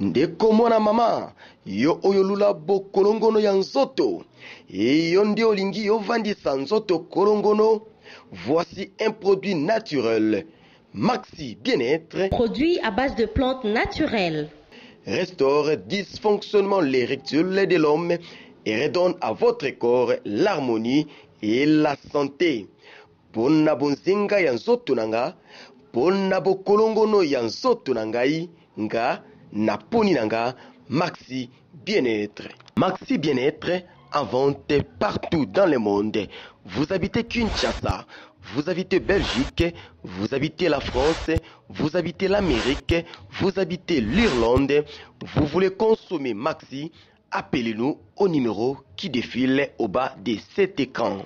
Ndeko mwana mama, yo oyolula bo kolongono ya nzoto. Et yo nde olingi yo vandisa nzoto kolongono. Voici un produit naturel. Maxi Bien-être. Produit à base de plantes naturelles. Restaure dysfonctionnement l'érectile de l'homme et redonne à votre corps l'harmonie et la santé. Pona bonzinga ya nzoto nanga, pona bo kolongono ya nzoto nangai, nga na poni nanga, Maxi Bien-être. Maxi Bien-être en vente partout dans le monde. Vous habitez Kinshasa, vous habitez Belgique, vous habitez la France, vous habitez l'Amérique, vous habitez l'Irlande, vous voulez consommer Maxi, appelez-nous au numéro qui défile au bas de cet écran.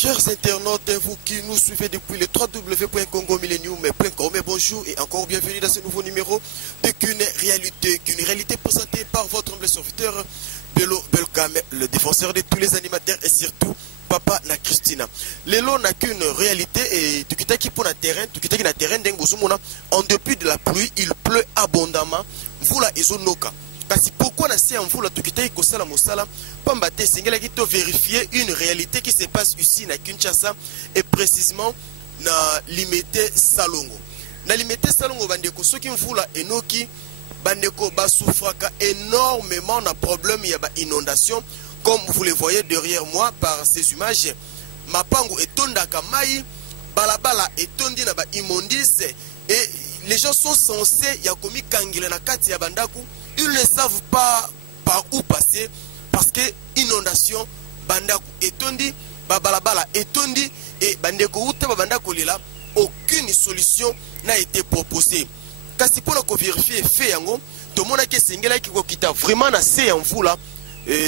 Chers internautes, vous qui nous suivez depuis le www.congomillenium.com, bonjour et encore bienvenue dans ce nouveau numéro de qu'une réalité présentée par votre humble serviteur Bello Belkam, le défenseur de tous les animateurs et surtout Papa na Christina. Lelo n'a qu'une réalité et tout qui pour le terrain, en dépit de la pluie, il pleut abondamment. Vous la ezonoka. Kasi pourquoi na se en vous la tukitaki kosala mosala pambate singela ki to vérifier une réalité qui se passe ici na Kinshasa et précisément na Limete Salongo. Na Limete Salongo bandeko soki mvula enoki bandeko ba souffraka énormément na problème ya ba inondation comme vous le voyez derrière moi par ces images. Mapango etondaka mai, balabala etondi na ba immondice et les gens sont censés ya komi kangela na kati ya bandaku. Ils ne savent pas par où passer parce que inondation bandaku etondi babalabala etondi et bandeko uta bandako lela aucune solution n'a été proposée. Kasi pour la vérifier fait yango to mona ke sengela ki ko kita vraiment na se en vous là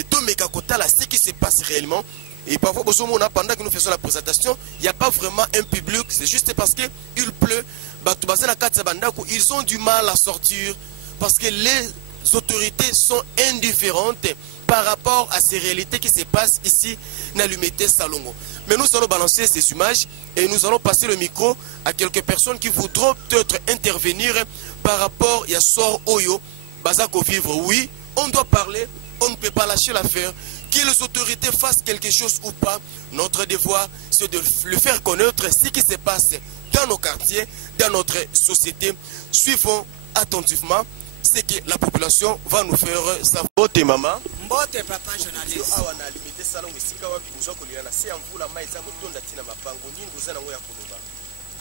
to meka kota la ce qui se passe réellement et parfois bozomona pendant que nous faisons la présentation il n'y a pas vraiment un public, c'est juste parce que il pleut batu bazana kati bandako ils ont du mal à sortir parce que les autorités sont indifférentes par rapport à ces réalités qui se passent ici dans Limete Salongo. Mais nous allons balancer ces images et nous allons passer le micro à quelques personnes qui voudront peut-être intervenir par rapport à Sor Oyo, Bazako vivre. Oui, on doit parler, on ne peut pas lâcher l'affaire. Que les autorités fassent quelque chose ou pas, notre devoir c'est de le faire connaître ce qui se passe dans nos quartiers, dans notre société. Suivons attentivement c'est que la population va nous faire savoir. Mbote maman. Mbote papa journaliste. Awa na Limete Salongo esika wapi bozwa kolila na se ya mvula mai za motonda tina mapango nini boza nango ya koloba.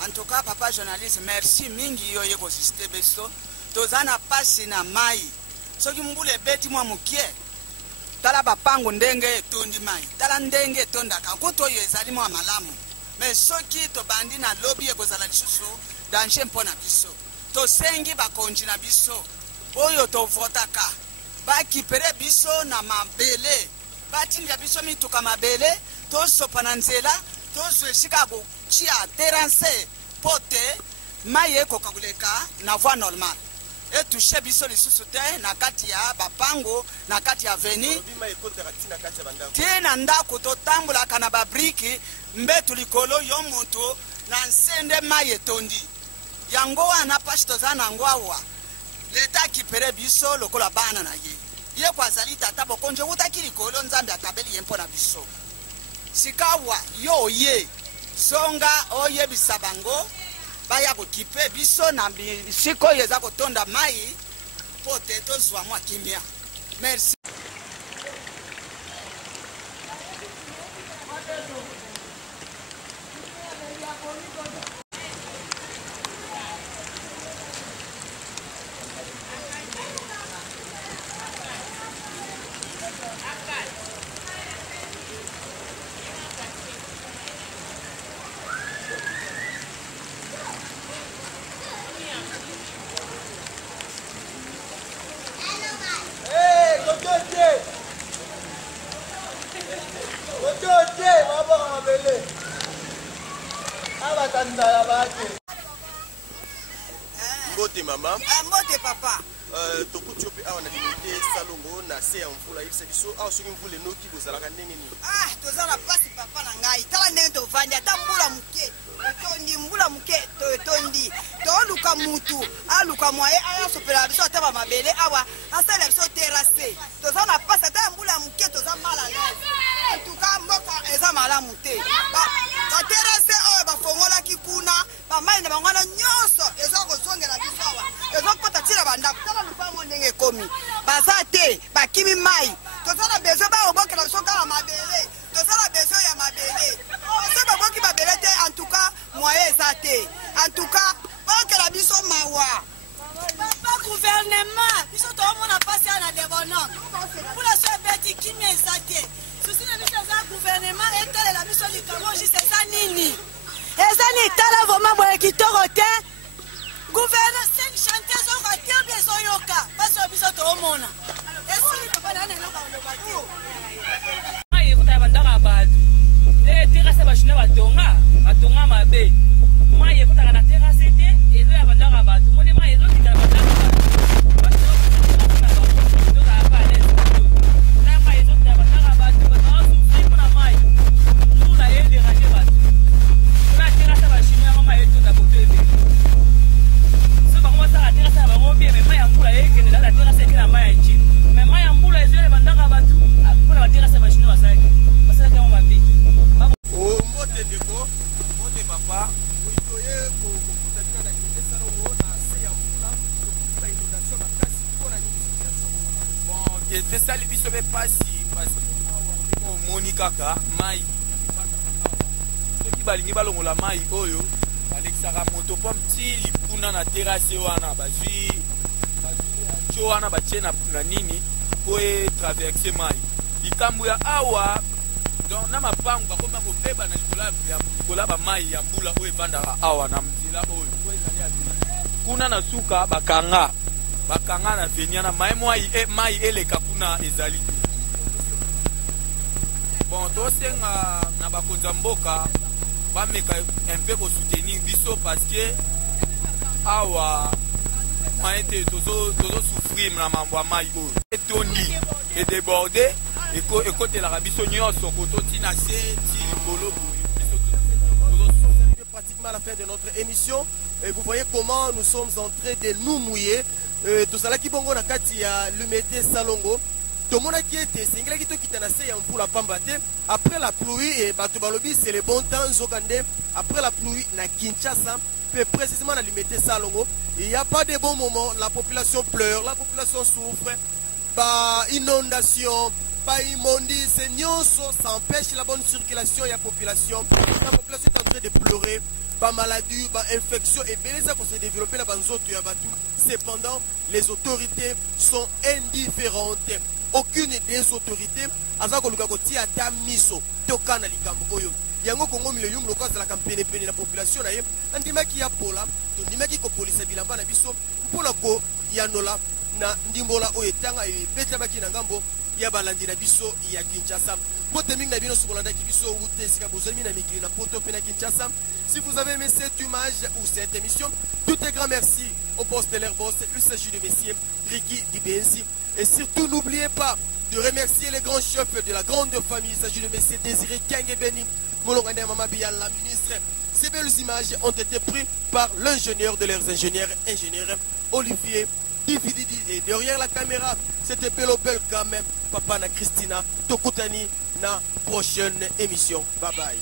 En tout cas papa journaliste merci mingi yo yeko système beso. Tozana pasi na mai. Soki mbule beti mwa mukie. Tala bapango ndenge etondi mai. Tala ndenge etondaka kuto yo ezali mwa malamu. Mais soki to bandi na lobby ekozala lisusu danger mpona biso. To sengi bakonji na biso. Oyo to votaka bakipere biso na mabele batinga biso mituka mabele to sopa na nzela to sweshika go chia terrasse pote maye kokakuleka na voie normale et toucher biso lisusu te na kati ya bapango na kati ya veni tina ndako to tambola kana ba briki mbetu likolo yo moto na nsende maye tondi yango wana pashito zana ngwawa leta kipere biso lokola bana na ye ye kwa zali tata bokonje utaki likolo nzambe akabeli yempo na biso sikawa yo ye songa oye bisabango baya kokipe biso na bisiko yeza kotonda mai pote tozwa mwa kimia merci. Mbote maman. Mbote papa. tokuti yo mpe awa na limite salongo na se ya mvula yebisa biso awa soki mvula enoki bozalaka ndenge nini? toza na pasi papa na ngai tala ndenge tovandi ata mbula moke etondi mbula moke etondi toluka mutu aluka mwaye ayasopela biso ata bamabele awa asala biso terase toza na pasi ata mbula moke toza mbala antuka mboka eza malamu te baterase oyo bafongolaki kuna bamai na bangwana nyonso eza kozongela biso awa ezokota ntina bandako tala lupango ndenge ekomi baza te bakimi mai toza na bezo baobokela biso kala mabele toza na bezo ya mabele so baboki babele te antuka moye eza te antuka bokela biso mawa papa gouvernement biso toomona pasi ya na debonon mpula so ebeti kimi eza te susi na biso eza gouvernement etalela biso likambo jise eza nini eza ni tala vraimen boye kitoko te gouverne 5 chantier ezoyoka terble ezoyoka pasi oyo biso toomona esili papa na nanaka oloba te mai ekotala bandaka bato terase bashina batonga mabe mai ekotaka na terase te ezoya bandaka bato moni mai ezokitala bandaka tesali biso mpe pasi omoni kaka mai soki balingi balongola mai oyo balekisaka moto mpo mti lipuna na terase wana bazwi tio wana batie na nini po etraverse mai likambo ya awa na mapangu bakoma kobeba na likolo ya bamai ya mbula oyo evandaka awa na nzela oyo kuna na suka bakanga na venia na mai eleka kuna ezali bon tosenga na bakonzi ya mboka bameka un peu kosoutenir biso parce que awa mai te tozosouffrir na mambo ya mai oyo etondi edeborde ekotelaka biso nyonso kototina se ti likolo pratiquement à la fin de notre émission et vous voyez comment nous sommes en train de nous mouiller. Tozalaki bongo na kati ya Lumete Salongo tomonaki ete sengelaki tokita na se ya mvula pamba te après la pluie et bato balobi c'est le bon temps zokande après la pluie na Kinshasa plus précisément na Lumete Salongo il y a pas de bons moments, la population pleure, la population souffre, pas inondation, pas immondice, ça empêche la bonne circulation et la population est en train de pleurer. Pas maladie, pas infection et bien ça qu'on s'est développé là cependant les autorités sont indifférentes. Aucune des autorités aza koluka kotia ta miso tokana likambo oyo yango kongo mileyum lokola la campagne pene la population na ye andimaki ya pola to ndimaki ko polisa bilamba na biso mpona ko yanola na ndimbola oyo tanga e petamaki na ngambo ya balandi na biso ya Kinshasa. Si vous avez aimé cette image ou cette émission, tout est grand merci au boss de l'Airbus, il s'agit de messieurs Ricky Dibensi. Et surtout n'oubliez pas de remercier les grands chefs de la grande famille, il s'agit de messieurs Désiré Kenge Beni, Molongane Mamabia, la ministre. Ces belles images ont été prises par l'ingénieur de leurs ingénieurs Olivier Divididi. Et derrière la caméra, c'était Bello Belka même, Papa na Christina, Tokutani, na prochaine émission. Bye bye.